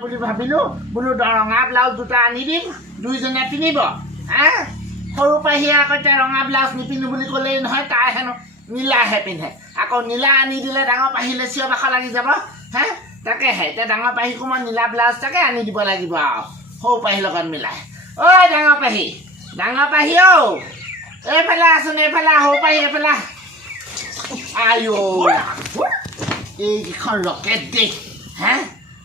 বুলি ভাবিলোঁ বোলো ৰঙা ব্লাউজ দুটা আনি দিম দুইজনে পিন্ধিব সৰু পাহিয়ে আকৌ এতিয়া ৰঙা ব্লাউজ নিপিন্ধো বুলি ক'লেই নহয় তাই হেনো নীলাহে পিন্ধে আকৌ নীলা আনি দিলে ডাঙৰ পাহিলে চিঞৰ বাখৰ লাগি যাব তাকেহে এতিয়া ডাঙৰ পাহিকো মই নীলা ব্লাউজটাকে আনি দিব লাগিব আৰু সৰু পাহিৰ লগত মিলাই ঐ ডাঙৰ পাহি ঔ এইফালে আছোন এইফালে সৰু পাহি এইফালে আইঅ এইকেইখন ৰকেট দেই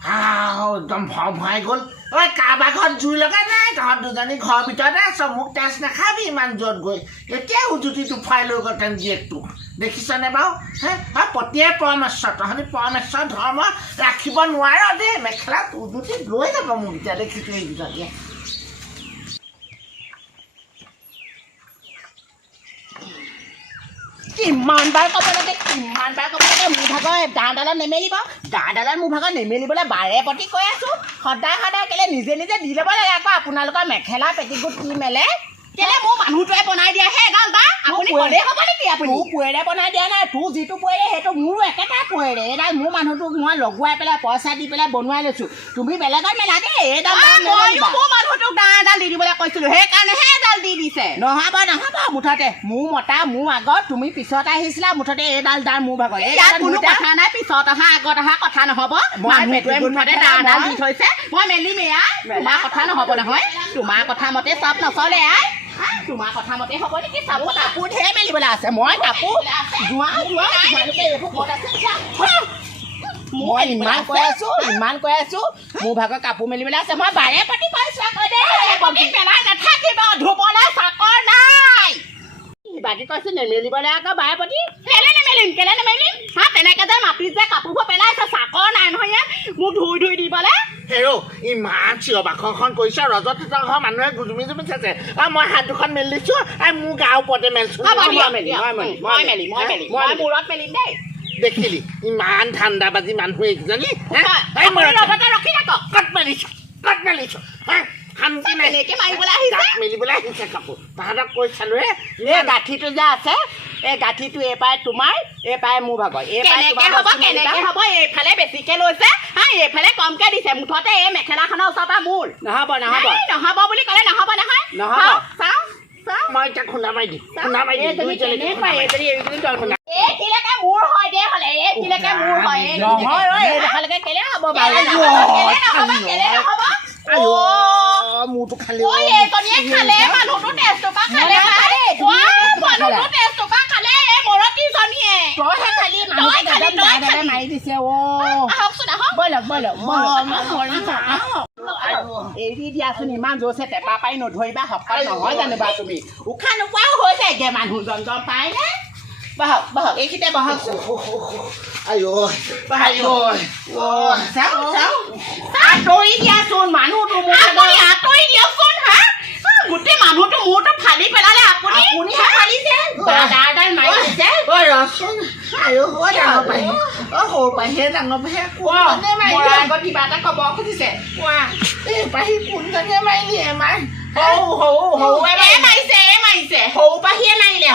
একদম ভৰাই গ'ল ঐ কাৰোবাৰ ঘৰত জুই লগা নাই তহঁত দুজনী ঘৰৰ ভিতৰতে আছ মোক তেজ নাখাবি ইমান য'ত গৈ এতিয়া উজুতিটো ফুৱাই লৈ গ'লহেঁতেন জীয়েকটোক দেখিছনে বাৰু পতিয়ে পৰমেশ্বৰ তহঁতি পৰমেশ্বৰ ধৰ্ম ৰাখিব নোৱাৰ দেই মেখেলাত উজুতি লৈ যাব মোক এতিয়া দেখিছোঁ এই দুজনীয়ে কিমান বাৰ ক'ব লাগে মোৰ ভাগৰ দাঁডালত নেমেলিবলৈ বাৰে প্ৰতি কৈ আছোঁ সদায় কেলে নিজে দি ল'ব লাগে আকৌ আপোনালোকৰ মেখেলা পেটিকোট কি মেলে কেলে মোৰ মানুহটোৱে বনাই দিয়া হে এডাল বা আপুনি ক'লেই হ'ব নেকি আপুনি তোৰ পুৱেৰে বনাই দিয়া নাই তোৰ যিটো পুৱেৰে সেইটো মোৰো একেটা পুৱেৰে এইডাল মোৰ মানুহটোক মই লগুৱাই পেলাই পইচা দি পেলাই বনোৱাই লৈছোঁ তুমি বেলেগত মেলা দেই এইডাল মোৰ মানুহটোক এডাল দি দিবলৈ কৈছিলোঁ সেইকাৰণেহে এডাল দি দিছে নহ'ব মুঠতে মোৰ মতা মোৰ আগত তুমি পিছত আহিছিলা মুঠতে এইডাল দাৰ মোৰ ভাগৰ ইয়াত কোনো কথা নাই পিছত অহা আগত অহা কথা নহ'ব মানুহটোৱে মুঠতে দাঁডাল দি থৈছে মই মেলিম এয়া তোমাৰ কথা নহ'ব নহয় তোমাৰ কথা মতে চব নচলে তোমাৰ কথা মতে হ'ব নেকি চব কাপোৰ ঢেৰ মেলিবলৈ আছে মই কাপোৰ মই ইমান কৈ আছো মোৰ ভাগৰ কাপোৰ মেলিবলৈ আছে মই বাৰে প্ৰতি কৈছো আকৌ দেই পেলাই নাথাকিব ধুবলৈ চাকৰ নাই বাকী কৈছো নেমেলিবলৈ আকৌ বাৰে প্ৰতি কেলে নেমেলিম তেনেকে যে মাটিত যে কাপোৰবোৰ পেলাইছে চাকৰ নাই নহয় ইয়াত মোক ধুই দিবলৈ হেৰ ইমান চিঞৰ বাখৰখন কৰিছে ৰজত ঘৰৰ মানুহে জুমি চাইছে মই হাত দুখন মেলি দিছোঁ মোৰ গাৰ ওপৰতে মেলিছোঁ মই মূৰত মেলিম দেই দেখিলি ইমান ঠাণ্ডা বাজি মানুহ এইকেইজনী ৰখি থাকক কত মেলিছ শান্তি নাই মেলিবলৈ আহিছে কাপোৰ তাহাঁতক কৈ চালো এই গাঁঠিটো যে আছে এই গাঁঠিটো এইপাৰে তোমাৰ এইপাৰে মোৰ ভাগৰ কেনেকে হ'ব এইফালে বেছিকে লৈছে এইফালে কমকে দিছে মুঠতে এই মেখেলাখনৰ ওচৰৰ পৰা মোৰ নহ'ব বুলি ক'লে নহ'ব নহয় চাওঁ মই এতিয়া খুন্দা মাৰি দিম মোৰ হয় দে হ'লে মোৰ হয় নহয় কেলে হ'ব বাৰু মোৰটো খালি খালে মানুহটো টেষ্টটো খালে মাৰি দিছে এৰি দিয়াচোন ইমান জোৰছে টেপা পাৰি নধৰিবা সকাল নহয় জানো বাৰু তুমি উশাহ নোপোৱাও হৈছে গে মানুহজন গম পাই নে বহক এইখিনিতে বহকচোন আঁতৰি দিয়াচোন মানুহটো আঁতৰি দিয়কচোন গোটেই মানুহটো মূৰটো ফালি পেলালে আপুনিহে ফালিছে দাঁৰ মাৰি দিছে সৰু পাহিয়ে ডাঙৰ পাহিয়ে আগত কিবা এটা ক'ব খুজিছে পাহি কোনজনীয়ে মাৰিলি এমাৰ মাৰিছে সৰু পাহিয়ে মাৰিলে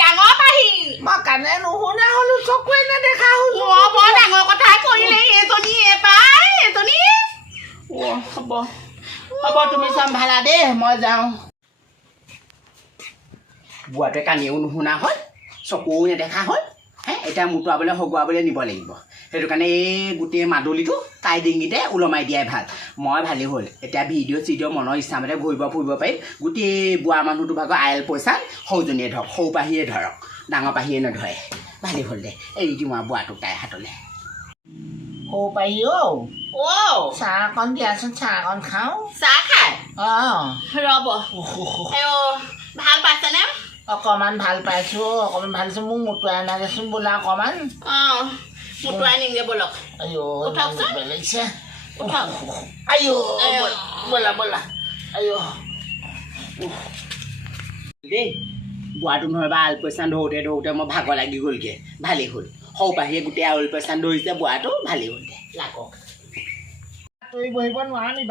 ডাঙৰ পাহি মই কাণে নুশুনা হলো চকুৱে নেদেখা হলো বৰ ডাঙৰ কথা কৰিলে এজনী হ'ব তুমি চম্ভালা দেই মই যাওঁ বুঢ়াটোৱে কান্দিও নুশুনা হ'ল চকুও নেদেখা হ'ল এতিয়া মোটোৱাবলৈ হগুৱাবলৈ নিব লাগিব সেইটো কাৰণে এই গোটেই মাদুলিটো তাই ডিঙিতে ওলমাই দিয়াই ভাল মই ভালেই হ'ল এতিয়া ভিডিঅ' মনৰ ইচ্ছামতে ঘূৰিব ফুৰিব পাৰিম গোটেই বুঢ়া মানুহটোৰ ভাগৰ আইল পইচা সৰুজনীয়ে ধৰক সৰু পাহিয়ে ধৰক ডাঙৰ পাহিয়ে নধৰে ভালেই হ'ল দে এৰি দিওঁ আৰু বুঢ়াটোক তাইৰ হাতলৈ সৰু পাহি চাহ অকণ দিয়াচোন চাহ অকণ খাওঁ চাহ খাই ৰ'ব ভাল পাইছেনে অকণমান ভাল পাইছোঁ মোক মোটোৱাই নাগেচোন বোলা অকণমান মোটোৱাই নিমগে বলক বেলেগছে বোলা দেই বুঢ়াটো নহ'বা আল পইচা ধৰোঁতে মই ভাগৰ লাগি গ'লগৈ ভালেই হ'ল সৰু পাহিয়ে গোটেই আল পইচা ধৰিছে বুঢ়াটো ভালেই হ'ল দে লাগক বহিব নোৱাৰি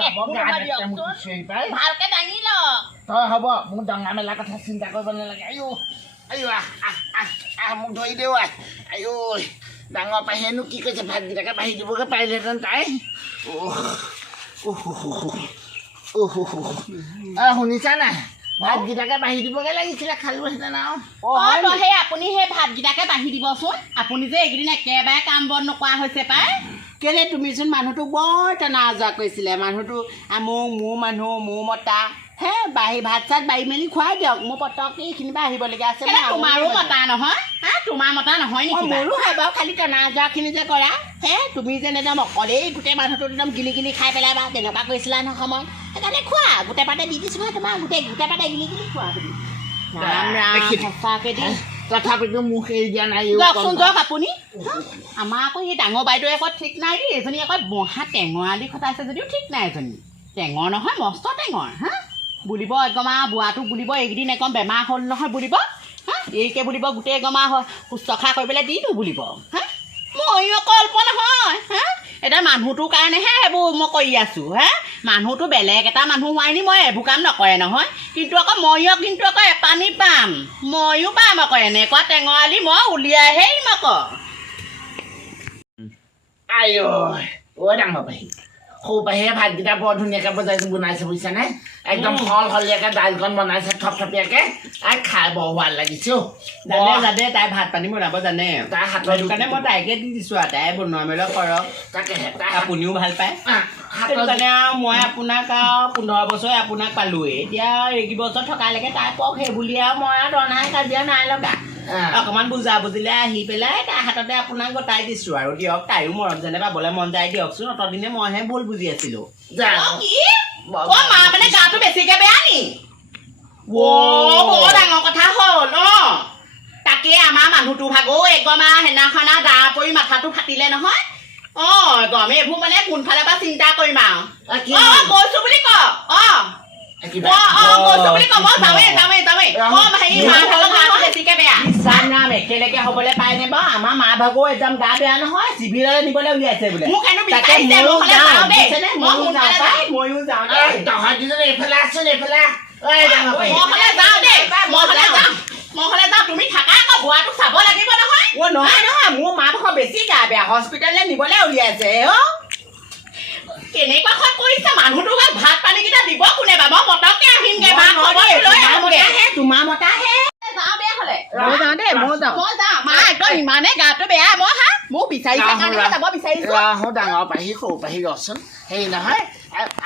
ভালকে দাঙি লওক তই হ'ব মোক দঙা মেলা কথা চিন্তা কৰিব নালাগে মোক ধৰি দেও ডাঙৰ পাহিয়েনো কি কৈছে ভাতকেইটাকে বাঢ়ি দিবগৈ পাৰিলেহেঁতেন তাই শুনিছা নাই ভাতকেইটাকে বাঢ়ি দিবগৈ লাগিছিলে খালোহেঁতেন আৰু সেই আপুনি সেই ভাতকেইটাকে বাঢ়ি দিবচোন আপুনি যে এইকেইদিন একেবাৰে কাম বন নকৰা হৈছে পাই কেলে তুমিচোন মানুহটোক বৰ টনা আজোৱা কৰিছিলে মানুহটো মোৰ মানুহ মোৰ মতা হে বাঢ়ি ভাত চাত বাঢ়ি মেলি খুৱাই দিয়ক মোৰ পটককৈ এইখিনি পৰা আহিবলগীয়া আছে তোমাৰো মতা নহয় তোমাৰ মতা নহয় নেকি মোৰো হয় বাৰু খালি টনা আজোৱাখিনি যে কৰা হে তুমি যেন একদম অকলেই গোটেই মানুহটো একদম গিলি গিলি খাই পেলাই বা তেনেকুৱা কৰিছিলা নহয় সময় সেইকাৰণে খোৱা গোটেই পাতে দি দিছোঁ নহয় তোমাৰ গোটেই পাতে গিলি গিলি খোৱা তুমি সঁচাকৈ দেই তথাপিতো মোক এৰি দিয়া নাই যাওকচোন যাওক আপুনি আমাৰ আকৌ এই ডাঙৰ বাইদেৱে আকৌ ঠিক নাই দেই এজনী আকৌ বহা টেঙৰ আদি খটাইছে যদিও ঠিক নাই এজনী টেঙৰ নহয় মস্ত টেঙৰ হা বুলিব একদম বুঢ়াটোক বুলিব এইকেইদিন একদম বেমাৰ হ'ল নহয় বুলিব হা এইকে বুলিব গোটেই একদম শুশ্ৰূষা কৰিবলৈ দিলোঁ বুলিব হা মই অকল্প নহয় হা এতিয়া মানুহটোৰ কাৰণেহে সেইবোৰ মই কৰি আছোঁ হে মানুহটো বেলেগ এটা মানুহ হোৱাইনি মই এইবোৰ কাম নকৰে নহয় কিন্তু আকৌ ময়ো কিন্তু আকৌ এপানী পাম ময়ো পাম আকৌ এনেকুৱা টেঙৰালি মই উলিয়াইহে আহিম আকৌ আই ডাঙৰ পাহি সৰু পাহিয়ে ভাতকেইটা বৰ ধুনীয়াকৈ বনাইছে বুজিছানে একদম সলসলীয়াকৈ দাইলকণ বনাইছে থপথপীয়াকৈ খাই বৰ সোৱাদ লাগিছে জানে তাই ভাত পানী বনাব জানে তাই হাতৰ সেইটো কাৰণে মই তাইকে দি দিছোঁ আৰু তাই বনোৱা মেলা কৰক তাকেহে আপুনিও ভাল পায় সেইটো কাৰণে আৰু মই আপোনাক আৰু 15 বছৰ আপোনাক পালোঁৱেই এতিয়া এইকেইবছৰ থকালৈকে তাই পক সেই বুলি আৰু মই আৰু দৰনাই কাজিয়া নাই লগা অকণমান বুজা বুজিলে আহি পেলাই তাই হাততে আপোনাক গতাই দিছোঁ আৰু দিয়ক তাইও মৰম যেনে পাবলৈ মন যায় দিয়কচোন অতদিনে মইহে ভুল বুজি আছিলোঁ মা মানে গাটো বেছিকৈ বেয়া নি বৰ ডাঙৰ কথা হ'ল তাকে আমাৰ মানুহটো ভাগো একদম সেইদিনাখন দা পৰি মাথাটো ফাটিলে নহয় গম এইবোৰ মানে কোনফালে পৰা চিন্তা কৰিম আৰু গৈছো বুলি ক একেলগে হবলৈ পাই নে বাৰু আমাৰ মা ভাগো একদম গা বেয়া নহয় চিভিললৈ নিবলৈ উলিয়াইছে বোলে ময়ো যাওঁ তুমি থাকা আকৌ বুঢ়াটোক চাব লাগিব নহয় নহয় নহয় মোৰ মা ভাগৰ বেছি গা বেয়া হস্পিটেললৈ নিবলৈ উলিয়াইছে কেনেকুৱাখন কৰিছে মানুহটোক ভাত পানীকেইটা দিব কোনে বা মই মটকে আহিমগে তোমাৰ মতাহে যাওঁ বেয়া হলে যাওঁ দেই মই যাওঁ মা একদম ইমানে গাটো বেয়া মই মোক বিচাৰিছে কাৰণে যাব বিচাৰিছো ডাঙৰ পাহি সৰু পাহি ৰচোন হেৰি নহয়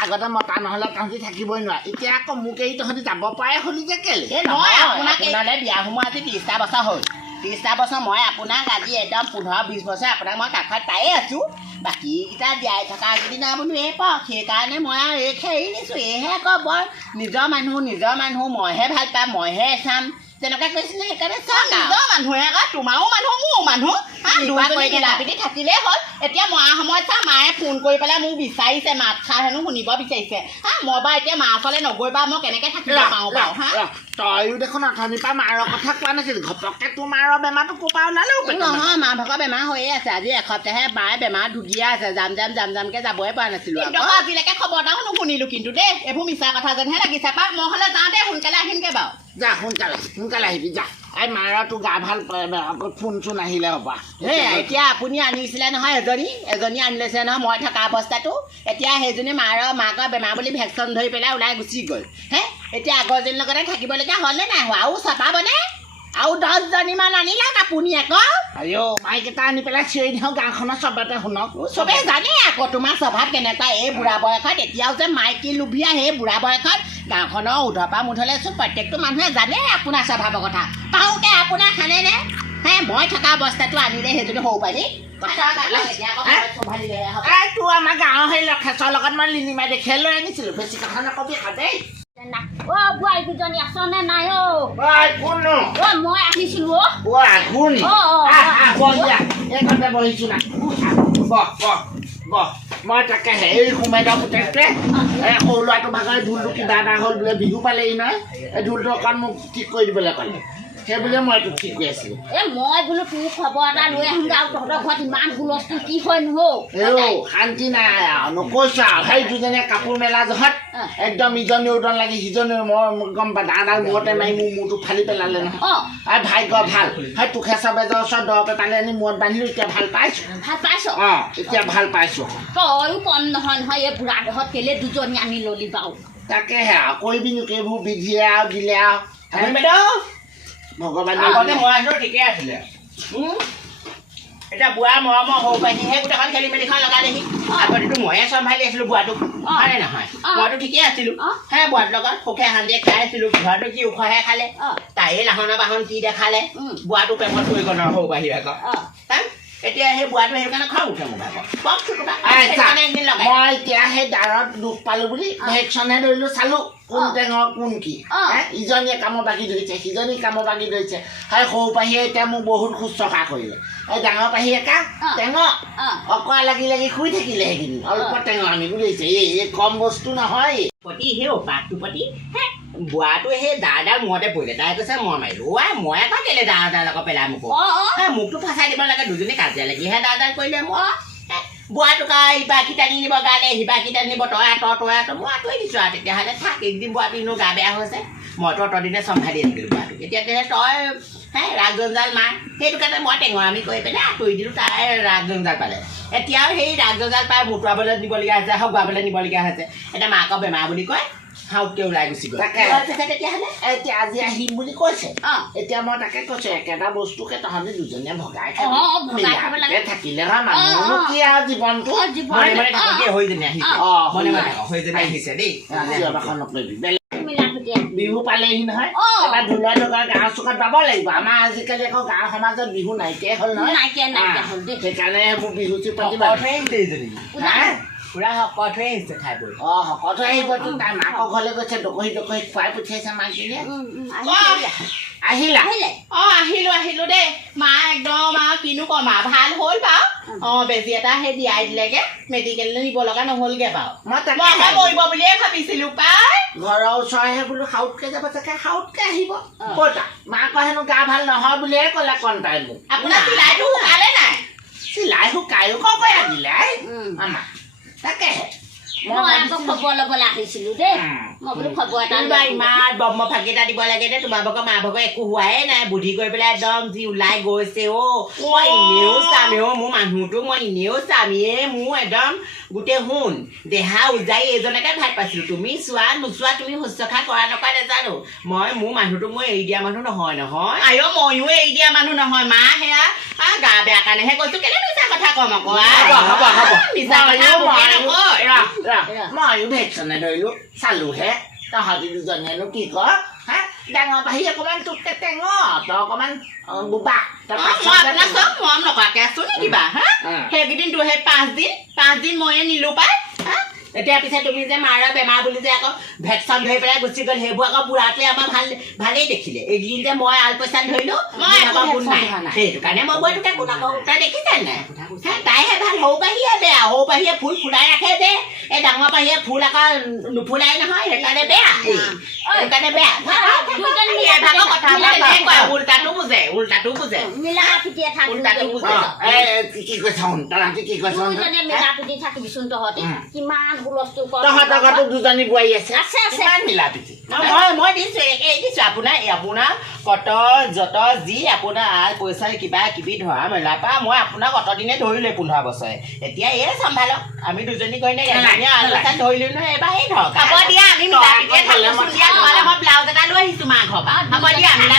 আগতে মতা নহ'লে তহঁতি থাকিবই নোৱাৰে এতিয়া আকৌ মোক এৰি তহঁতি যাব পাৰে হ'লি যে কেলে নহয় আপোনালৈ বিয়া সোমোৱা আজি 30টা বছৰ হ'ল 30টা বছৰ মই আপোনাক আজি একদম 15-20 বছৰ আপোনাক মই কাষত পায়ে আছোঁ বাকীকেইটা জীয়াই থকা যদি নাই বোলো এই পাওঁ সেইকাৰণে মই আৰু এই খেৰি দিছোঁ এইহে আকৌ বৰ নিজৰ মানুহ মইহে ভাল পাম মইহে চাম তেনেকুৱা কৈছিলে সেইকাৰণে চাম নিজৰ মানুহে আকৌ তোমাৰো মানুহ মোৰো মানুহ দুইজনী থাকিলেই হ'ল এতিয়া মৰা সময়ত চা মায়ে ফোন কৰি পেলাই মোক বিচাৰিছে মাত খাৰ হেনো শুনিব বিচাৰিছে মই বাৰু এতিয়া মা ওচৰলৈ নগৈ বা মই কেনেকৈ থাকিব পাৰোঁ বাৰু তয়ো দেখোন অথনিৰ পৰা মাৰৰ কথা কোৱা নাছিল ঘপককৈ তোৰ মাৰৰ বেমাৰটো ক'ৰ পৰা ওলালেও নহয় মা ভাগৰ বেমাৰ হৈয়ে আছে আজি এসপ্তাহে মায়ে বেমাৰ ধুগিয়ে আছে যামকৈ যাবই পৰা নাছিলোঁ আজিলৈকে খবৰ এটাও নুশুনিলোঁ কিন্তু দেই এইবোৰ মিছা কথা যেনহে লাগিছে পা মই হ'লে যাওঁ দেই সোনকালে আহিমগৈ বাৰু যা সোনকালে আহিবি যা এই মাৰা তোৰ গা ভাল আকৌ ফোন চোন আহিলে হ'বা এতিয়া আপুনি আনিছিলে নহয় এজনী আনি লৈছে নহয় মই থকা অৱস্থাটো এতিয়া সেইজনী মাকৰ বেমাৰ বুলি ভেকচিন ধৰি পেলাই ওলাই গুচি গ'ল এতিয়া আগৰজনীৰ লগতে থাকিবলগীয়া হ'লনে নাই হোৱা আৰু চাপাবনে আৰু 10জনীমান আনিলাক আপুনি আকৌ মাইকেইটা আনি পেলাই চিঞৰি দিওঁ গাঁওখনৰ চবতে শুনক চবেই জানে আকৌ তোমাৰ স্বভাৱ কেনেকুৱা এই বুঢ়া বয়সত এতিয়াও যে মাইকী লোভীয়া সেই বুঢ়া বয়সত গাঁওখনৰ উধৰ পৰা মুধলৈ চোন প্ৰত্যেকটো মানুহে জানে আপোনাৰ স্বভাৱৰ কথা পাওঁতে আপোনাৰ খালেনে মই থকা অৱস্থাটো আনিলে সেইজনী সৰু পানী তোৰ আমাৰ গাঁৱৰ সেই লক্ষেশ্বৰ লগত মই লিলিমাই দেখিয়ে লৈ আনিছিলোঁ বেছি কথা নকবি দেই বোৱাৰী দুজনী আছনে নাই মই আহিছিলো বহিছো না মই তাকে এই সোমাই দিওঁ পুতেকটোৱে সৰু ল'ৰাটো ভাগৰ ঢোলটো কিবা এটা হ'ল বোলে বিহু পালেহি নহয় এই ঢোলটো অকণ মোক ঠিক কৰি দিবলৈ ক'লে সেইবুলিয়ে মই তোক ঠিক কৰি আছিলোঁ মই বোলো তোৰ খবৰ এটা লৈ আহোঁগৈ আৰু তহঁতৰ ঘৰত ইমান হুলস্থুল কি হয় নহও শান্তি নাই আৰু নকৈছো আৰু সেই দুজনীয়ে কাপোৰ মেলা জহত একদম ইজনী উদন লাগি সিজনী মই গম পা দাদাল মূৰতে মাৰি মোৰ মূৰটো ফালি পেলালে নহয় আৰু ভাগ্য ভাল সেই তোখেচা বেজৰ ওচৰত দৰৱ পালে আনি মূৰত বান্ধিলোঁ এতিয়া ভাল পাইছোঁ এতিয়া ভাল পাইছোঁ তয়ো কম নহয় নহয় এই বুঢ়া দেহত কেলে দুজনী আনি ললি বাৰু তাকেহে আৰু কৰিবিনো এইবোৰ বিধিয়ে আৰু দিলে আৰু ভগৱানে আগতে মই আহিলোঁ ঠিকে আছিলে এতিয়া বুঢ়া মৰমৰ সৰু পাইছিহে গোটেইখন খেলি মেলিখন লগালেহি আগতেতো ময়ে চম্ভালি আছিলোঁ বুঢ়াটোক হয়নে নহয় মইতো ঠিকেই আছিলোঁ হে বুঢ়াটোৰ লগত সুখে শান্তিয়ে খাই আছিলোঁ বুঢ়াটো কি ওখহে খালে তাইয়ে লাহনৰ বাহন কি দেখালে বুঢ়াটো প্ৰেমত পৰি গ'ল সৰু পাহি ভাগৰ এতিয়া সেই বুঢ়াটো সেইকাৰণে খং উঠে মোৰ ভাগৰ মই এতিয়া সেই দাঁৰত দুখ পালোঁ বুলি ভেকচনে ধৰিলোঁ চালোঁ কোন টেঙৰ কোন কি ইজনীয়ে কামৰ বাকী ধৰিছে সিজনী কামৰ বাকী ধৰিছে সেই সৰু পাহিয়ে এতিয়া মোক বহুত শুশ্ৰূষা কৰিলে এই ডাঙৰ পাহিয়ে কা টেঙৰ অকৰা লাগি লাগি শুই থাকিলে সেইখিনি অলপ টেঙৰ আনি বুলিছে এই কম বস্তু নহয় প্ৰতি সেই অপাকটোৰ প্ৰতি বুঢ়াটো সেই দাদাৰ মূৰতে পৰিলে তাই কৈছে মই মাৰিলোঁ মই আকৌ কেলে দাদাৰ লগত পেলাই মোক মোকতো ফাঁচাই দিব লাগে দুজনী কাজিয়া লাগিহে দাদাৰ কৰিলে মই বুঢ়াটোক ইবা কিটা নিব গালে সিবা কিটা নিব তই মই আঁতৰি দিছোঁ আৰু তেতিয়াহ'লে থাক একদিন বুঢ়াটো এনেও গা বেয়া হৈছে মইতো অতদিনে চম্ভালি আনিলোঁ বুঢ়াটোক এতিয়া তই ৰাগ জঞ্জাল মাৰ সেইটো কাৰণে মই টেঙৰামি কৰি পেলাই আঁতৰি দিলোঁ তাই ৰাগ জঞ্জাল পালে এতিয়াও সেই ৰাগ জঞ্জাল পাই মোটোৱাবলৈ নিবলগীয়া হৈছে হগুৱাবলৈ নিবলগীয়া হৈছে এতিয়া মাকৰ বেমাৰ বুলি কয় হাউতকে ওলাই গুচি গ'ল তেতিয়াহ'লে এতিয়া আজি আহিম বুলি কৈছে এতিয়া মই তাকে কৈছোঁ একেটা বস্তুকে তহঁতি দুজনীয়ে ভগাই খাবি থাকিলে হয় মানুহনো কি আৰু জীৱনটো আহিছে দেই বিহু পালেহি নহয় এবাৰ ঢোলা ঢোকা গাঁও চুকত যাব লাগিব আমাৰ আজিকালি আকৌ গাঁও সমাজত বিহু নাইকিয়াই হ'ল নহয় সেইকাৰণে এইবোৰ বিহু চিহু পাতিব পুৰা শকত হৈ আহিছে খাই বৈ শকত হৈ আহিব তাই মাকৰ ঘৰলৈ গৈছে দকহি খুৱাই পঠিয়াইছে মাকিনে আহিলা আহিলোঁ দেই মা একদম আৰু কিনো কম আৰু ভাল হ'ল বাৰু বেজী এটা সেই দিয়াই দিলেগে মেডিকেললৈ নিব লগা নহ'লগে বাৰু মই কৰিব বুলিয়ে ভাবিছিলোঁ পাই ঘৰৰ ওচৰহে বোলো সাউতকে যাব চাগে সাউতকে আহিব ক'তা মাকৰ হেনো গা ভাল নহয় বুলিয়ে ক'লে কণ্টাই মোক আপোনাৰ চিলাইটো শুকালে নাই চিলাই শুকায়ো ক'ব আহিলে আমাৰ তাকেহে মই আকৌ খবৰ ল'বলৈ আহিছিলোঁ দেই মই বোলো খবৰ এটা ইমান ব্ৰহ্ম ফাঁকিটা দিব লাগে দে তোমালোকৰ মা ভাগৰ একো হোৱাই নাই বুদ্ধি কৰি পেলাই একদম যি ওলাই গৈছে মই এনেও চাম মোৰ মানুহটো মই এনেও চাম মোৰ একদম গোটেই শুন দেহা উজাই এইজনকে ভাল পাইছিলোঁ তুমি চোৱা নোচোৱা তুমি শুশ্ৰূষা কৰা নকৰা নাজানো মোৰ মানুহটো মই এৰি দিয়া মানুহ নহয় ময়ো এৰি দিয়া মানুহ নহয় মা সেয়া গা বেয়া কাৰণেহে কৈছোঁ কেলে মিছা কথা কম আকৌ মিছা কথা ময়ো ভেকচনে ধৰিলোঁ চালোহে তহঁতি দুজনীয়েনো কি কৰ ডাঙৰ পাহি অকণমান তোক টেঙৰ তই অকণমান বোবা মৰম নকৰাকে আছোঁ নে কিবা সেইকেইদিন সেই 5 দিন ময়ে নিলোঁ পাই এতিয়া পিছে তুমি যে মাৰা বেমাৰ বুলি যে আকৌ ভেকচন ধৰি পেলাই গুচি গ'ল সেইবোৰ আকৌ বুঢ়াটোৱে আমাৰ ভালেই দেখিলে এইকেইদিন যে মই আলপৈচান ধৰিলোঁ সেইটো কাৰণে মই বৈটোকে একো নকওঁ তই দেখিছে নাই তাইহে ভাল সৰু পাহিয়ে বেয়া সৰু পাহিয়ে ফুল ফুলাই ৰাখে যে এই ডাঙৰ পাহিয়ে ফুল আকৌ নুফুলাই নহয় সেইকাৰণে বেয়া উল্টাটো বুজে কি কৈছ থাকিবিচোন তহঁতি কিমান তহঁতৰ দুজনী বোৱাৰী আছে মই দিছোঁ আপোনাৰ কত যত যি আপোনাৰ আল পইচা কিবা কিবি ধৰা মেলাৰ পৰা মই আপোনাক অতদিনে ধৰিলোঁ 15 বছৰে এতিয়া এই চম্ভালক আমি দুজনী গৈ ধৰিলোঁ নহয় এবাৰ এই ধৰক হ'ব দিয়া আমি মই ব্লাউজ এটা লৈ আহিছোঁ মা ঘৰৰ পৰা হ'ব দিয়া মিলা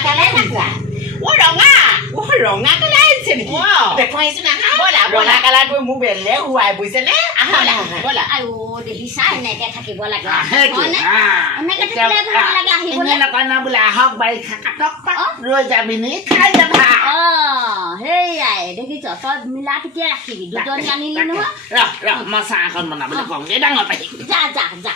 ৰঙা কালাৰ আহিছে নেকি দেখুৱাইছো না ৰঙা কালাৰটো মোক বেলেগ হোৱাই বুজিছে নে দেখিছা এনেকে থাকিব লাগে বোলে আহক বাৰিষা কাটক ৰৈ যাবি নি খাই যাবা সেয়াই দেখিছ তই মিলা পিটিয়ে ৰাখিবি দুজনী আনিলি নহয় মই চাহ এখন বনাবলৈ কওঁগে ডাঙৰ পাহি যা